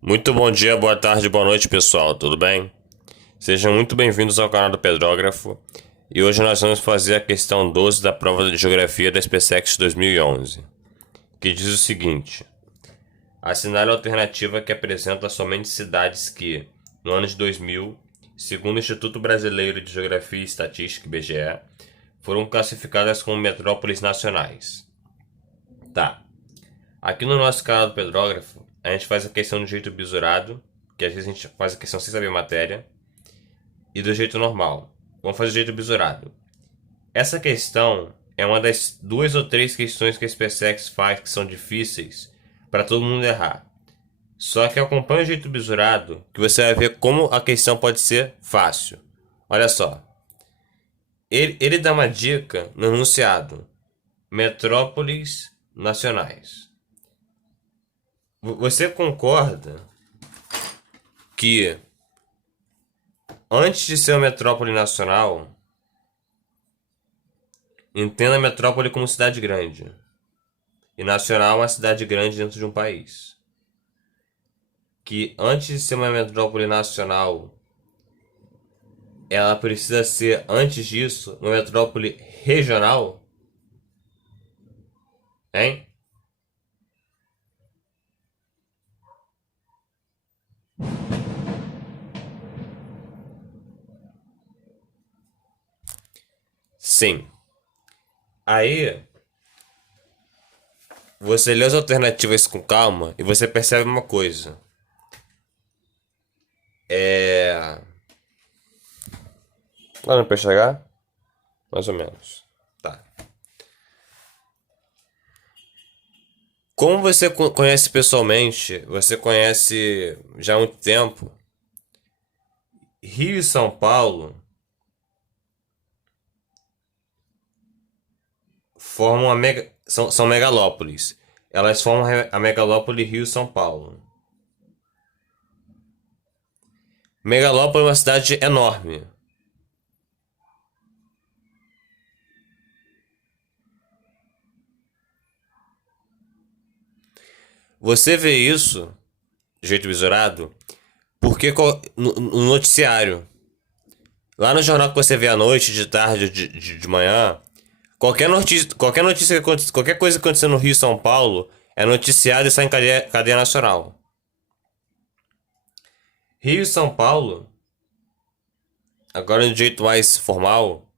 Muito bom dia, boa tarde, boa noite, pessoal, tudo bem? Sejam muito bem-vindos ao canal do Pedrógrafo e hoje nós vamos fazer a questão 12 da prova de Geografia da SpaceX 2011, que diz o seguinte: assinale a alternativa que apresenta somente cidades que, no ano de 2000, segundo o Instituto Brasileiro de Geografia e Estatística, IBGE, foram classificadas como metrópoles nacionais. Tá. Aqui no nosso canal do Pedrógrafo, a gente faz a questão do jeito bisurado, que às vezes a gente faz a questão sem saber matéria, e do jeito normal. Vamos fazer do jeito bisurado. Essa questão é uma das duas ou três questões que a SpaceX faz que são difíceis para todo mundo errar. Só que acompanha o jeito bisurado que você vai ver como a questão pode ser fácil. Olha só. Ele dá uma dica no enunciado: metrópoles nacionais. Você concorda que antes de ser uma metrópole nacional, entenda a metrópole como cidade grande e nacional é uma cidade grande dentro de um país? Que antes de ser uma metrópole nacional, ela precisa ser, antes disso, uma metrópole regional? Hein? Sim. Aí, você lê as alternativas com calma e você percebe uma coisa. Lá no PH? Mais ou menos. Tá. Como você conhece pessoalmente, você conhece já há muito tempo, Rio e São Paulo formam são megalópolis. Elas formam a megalópole Rio-São Paulo. Megalópole é uma cidade enorme. Você vê isso, de jeito visorado, porque no noticiário, lá no jornal que você vê à noite, de tarde, de manhã, qualquer coisa que acontecer no Rio e São Paulo é noticiado e sai em cadeia nacional. Rio e São Paulo, agora de jeito mais formal,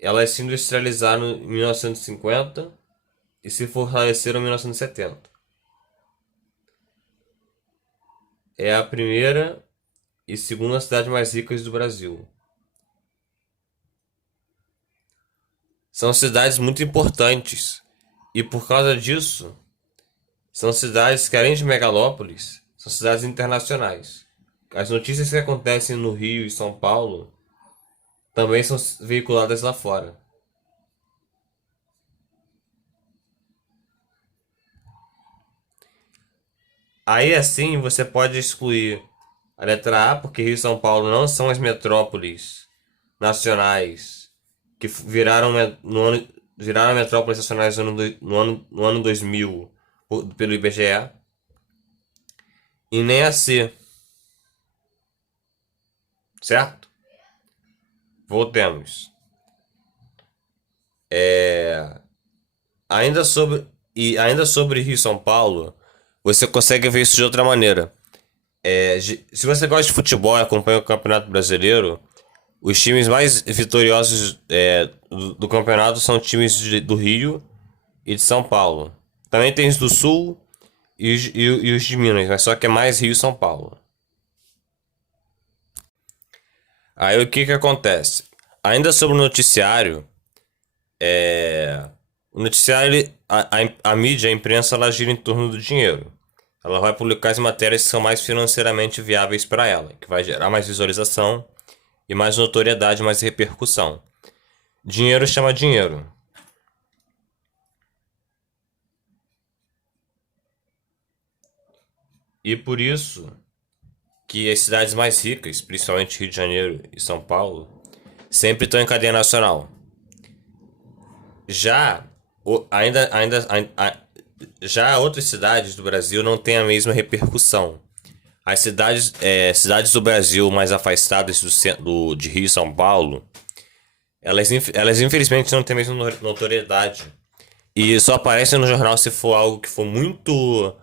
elas se industrializaram em 1950 e se fortaleceram em 1970. É a primeira e segunda cidade mais ricas do Brasil. São cidades muito importantes e por causa disso, são cidades que além de megalópolis, são cidades internacionais. As notícias que acontecem no Rio e São Paulo também são veiculadas lá fora. Aí assim você pode excluir a letra A, porque Rio e São Paulo não são as metrópoles nacionais que viraram metrópoles nacionais no ano 2000 pelo IBGE, e nem a C, certo? Voltemos. Ainda sobre Rio e São Paulo, você consegue ver isso de outra maneira. Se você gosta de futebol e acompanha o Campeonato Brasileiro, os times mais vitoriosos do campeonato são times do Rio e de São Paulo. Também tem os do Sul e os de Minas, mas só que é mais Rio e São Paulo. Aí o que acontece? Ainda sobre o noticiário, o noticiário, a mídia, a imprensa, ela gira em torno do dinheiro. Ela vai publicar as matérias que são mais financeiramente viáveis para ela, que vai gerar mais visualização e mais notoriedade, mais repercussão. Dinheiro chama dinheiro. E por isso que as cidades mais ricas, principalmente Rio de Janeiro e São Paulo, sempre estão em cadeia nacional. Já já outras cidades do Brasil não têm a mesma repercussão. As cidades do Brasil mais afastadas de Rio e São Paulo, elas infelizmente não têm a mesma notoriedade. E só aparecem no jornal se for algo que for muito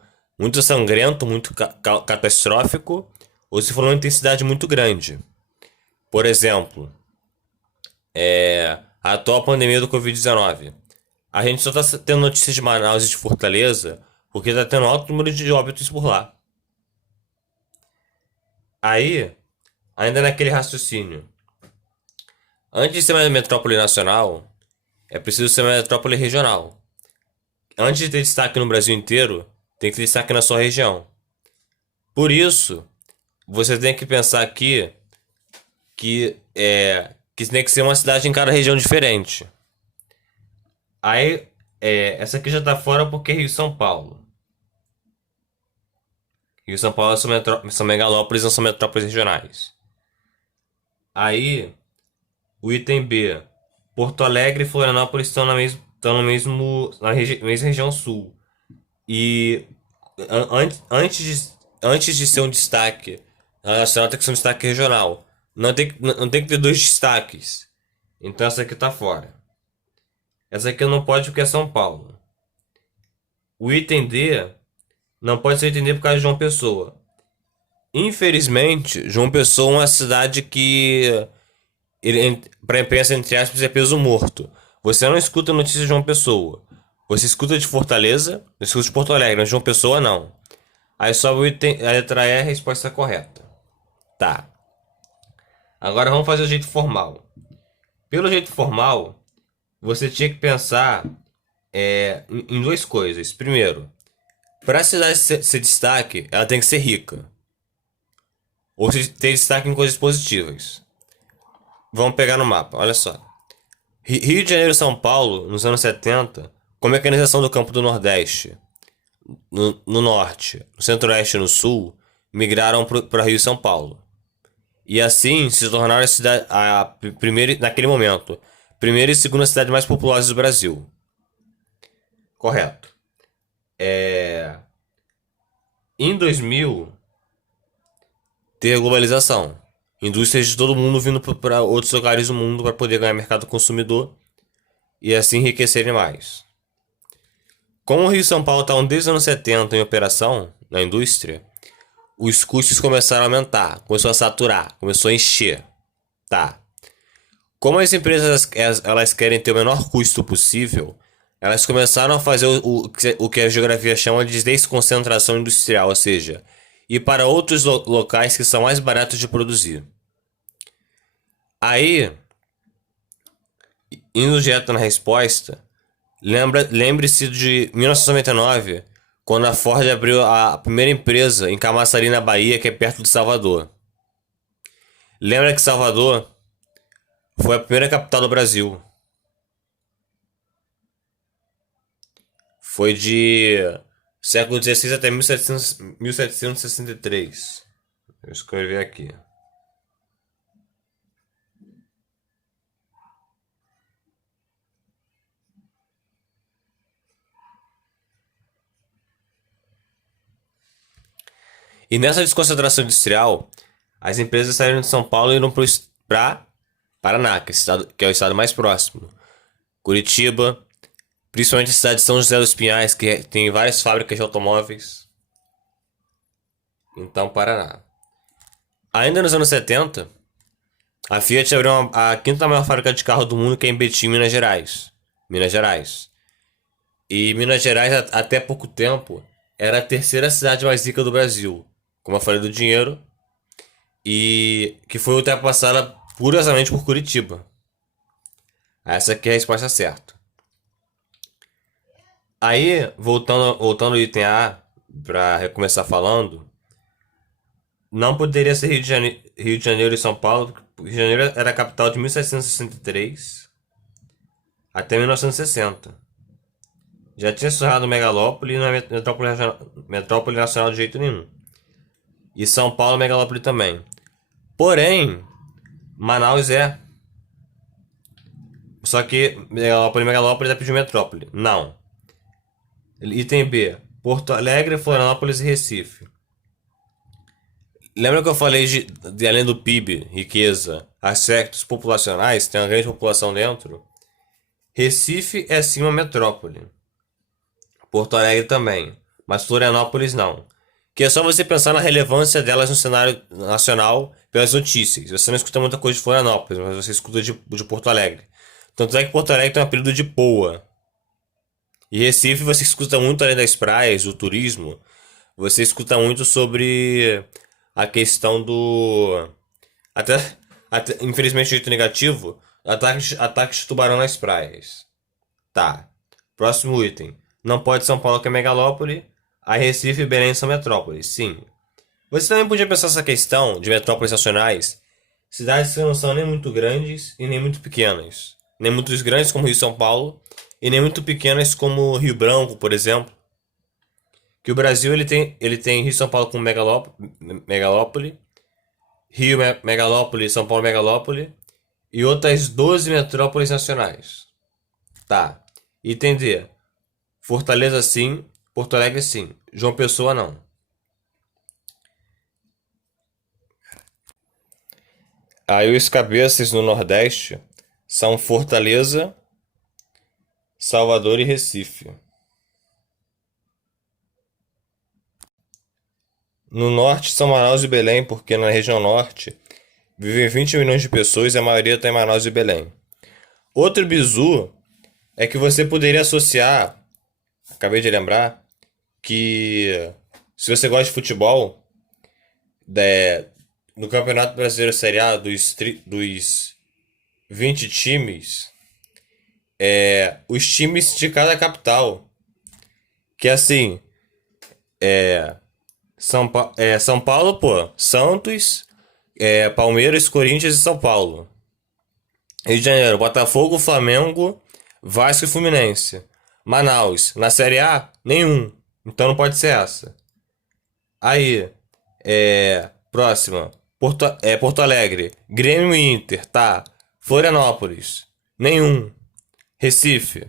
sangrento, muito catastrófico, ou se for uma intensidade muito grande. Por exemplo, a atual pandemia do Covid-19. A gente só está tendo notícias de Manaus e de Fortaleza porque está tendo alto número de óbitos por lá. Aí, ainda naquele raciocínio, antes de ser uma metrópole nacional, é preciso ser uma metrópole regional. Antes de ter destaque no Brasil inteiro, tem que ter destaque na sua região. Por isso, você tem que pensar aqui que tem que ser uma cidade em cada região diferente. Aí, essa aqui já tá fora porque é Rio e São Paulo. Rio e São Paulo são megalópolis, não são metrópoles regionais. Aí, o item B. Porto Alegre e Florianópolis estão na mesma região sul. E antes de ser um destaque nacional, tem que ser um destaque regional. Não tem que ter dois destaques. Então essa aqui tá fora. Essa aqui não pode porque é São Paulo. O item D não pode ser item D por causa de João Pessoa. Infelizmente, João Pessoa é uma cidade que para imprensa, entre aspas, é peso morto. Você não escuta notícias de João Pessoa. Você escuta de Fortaleza, você escuta de Porto Alegre, mas de João Pessoa não. Aí sobe o item, a letra E, a resposta correta. Tá. Agora vamos fazer o jeito formal. Pelo jeito formal, você tinha que pensar em duas coisas. Primeiro, para a cidade ser destaque, ela tem que ser rica. Ou ter destaque em coisas positivas. Vamos pegar no mapa, olha só. Rio de Janeiro e São Paulo, nos anos 70, com a mecanização do campo do Nordeste, no Norte, no Centro-Oeste e no Sul, migraram para Rio e São Paulo. E assim se tornaram a primeira, naquele momento, primeira e segunda cidade mais populosas do Brasil. Correto. Em 2000, teve a globalização. Indústrias de todo mundo vindo para outros lugares do mundo para poder ganhar mercado consumidor e assim enriquecerem mais. Como o Rio e São Paulo estavam desde os anos 70 em operação na indústria, os custos começaram a aumentar, começou a saturar, começou a encher. Tá. Como as empresas elas querem ter o menor custo possível, elas começaram a fazer o que a geografia chama de desconcentração industrial, ou seja, ir para outros locais que são mais baratos de produzir. Aí, indo direto na resposta, lembre-se de 1999, quando a Ford abriu a primeira empresa em Camaçari, na Bahia, que é perto de Salvador. Lembra que Salvador foi a primeira capital do Brasil. Foi de século XVI até 1763. Eu escrevi aqui. E nessa desconcentração industrial, as empresas saíram de São Paulo e iram para Paraná, que é o estado mais próximo. Curitiba, principalmente a cidade de São José dos Pinhais, que tem várias fábricas de automóveis. Então, Paraná. Ainda nos anos 70, a Fiat abriu a quinta maior fábrica de carro do mundo, que é em Betim, Minas Gerais. E Minas Gerais, até pouco tempo, era a terceira cidade mais rica do Brasil. Como eu falei do dinheiro. E que foi ultrapassada curiosamente por Curitiba. Essa aqui é a resposta certa. Aí, voltando ao item A, para recomeçar falando, não poderia ser Rio de Janeiro e São Paulo, porque Rio de Janeiro era a capital de 1763 até 1960. Já tinha se tornado megalópole e não é metrópole nacional de jeito nenhum. E São Paulo é megalópole também. Porém, Manaus é. Só que megalópole é pedir metrópole. Não. Item B. Porto Alegre, Florianópolis e Recife. Lembra que eu falei de além do PIB, riqueza, aspectos populacionais, tem uma grande população dentro? Recife é sim uma metrópole. Porto Alegre também. Mas Florianópolis não. Que é só você pensar na relevância delas no cenário nacional pelas notícias. Você não escuta muita coisa de Florianópolis, mas você escuta de Porto Alegre. Tanto é que Porto Alegre tem um apelido de Poa. E Recife você escuta muito além das praias, do turismo. Você escuta muito sobre a questão do. Até, infelizmente, de jeito negativo, ataques de tubarão nas praias. Tá. Próximo item. Não pode São Paulo que é megalópole. Aí Recife e Belém são metrópoles. Sim. Você também podia pensar essa questão de metrópoles nacionais. Cidades que não são nem muito grandes e nem muito pequenas. Nem muito grandes como Rio e São Paulo. E nem muito pequenas como Rio Branco, por exemplo. Que o Brasil ele tem Rio e São Paulo como megalópole. Rio megalópole, São Paulo megalópole. E outras 12 metrópoles nacionais. Tá. Item D. Fortaleza sim, Porto Alegre sim, João Pessoa não. Aí os cabeças no Nordeste são Fortaleza, Salvador e Recife. No Norte são Manaus e Belém, porque na região Norte vivem 20 milhões de pessoas e a maioria está em Manaus e Belém. Outro bizu é que você poderia associar, acabei de lembrar, que se você gosta de futebol, no Campeonato Brasileiro Série A, dos 20 times, os times de cada capital. Que é assim, São Paulo, pô, Santos, Palmeiras, Corinthians e São Paulo. Rio de Janeiro, Botafogo, Flamengo, Vasco e Fluminense. Manaus, na Série A, nenhum. Então não pode ser essa. Aí, próxima. Porto Alegre, Grêmio e Inter, tá. Florianópolis, nenhum. Recife,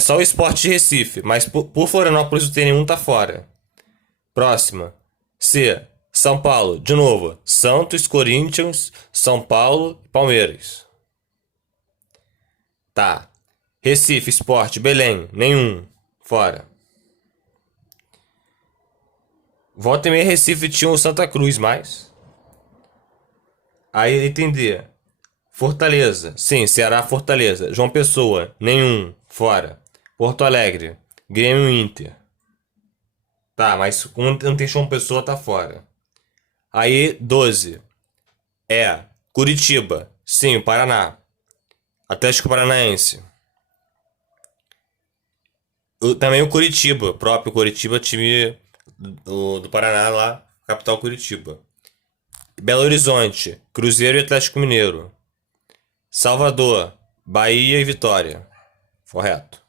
só o Sport de Recife, mas por Florianópolis o T1 tá fora. Próxima. C. São Paulo, de novo. Santos, Corinthians, São Paulo, Palmeiras. Tá. Recife, Sport, Belém, nenhum. Fora. Volta e meia Recife tinha o Santa Cruz, mais. Aí entender. Fortaleza, sim, Ceará, Fortaleza. João Pessoa, nenhum. Fora. Porto Alegre, Grêmio Inter. Tá, mas como não tem João Pessoa, tá fora. Aí, 12. Curitiba. Sim, o Paraná. Atlético Paranaense. Também o Curitiba. Próprio Curitiba, time do Paraná lá. Capital Curitiba. Belo Horizonte. Cruzeiro e Atlético Mineiro. Salvador. Bahia e Vitória. Correto.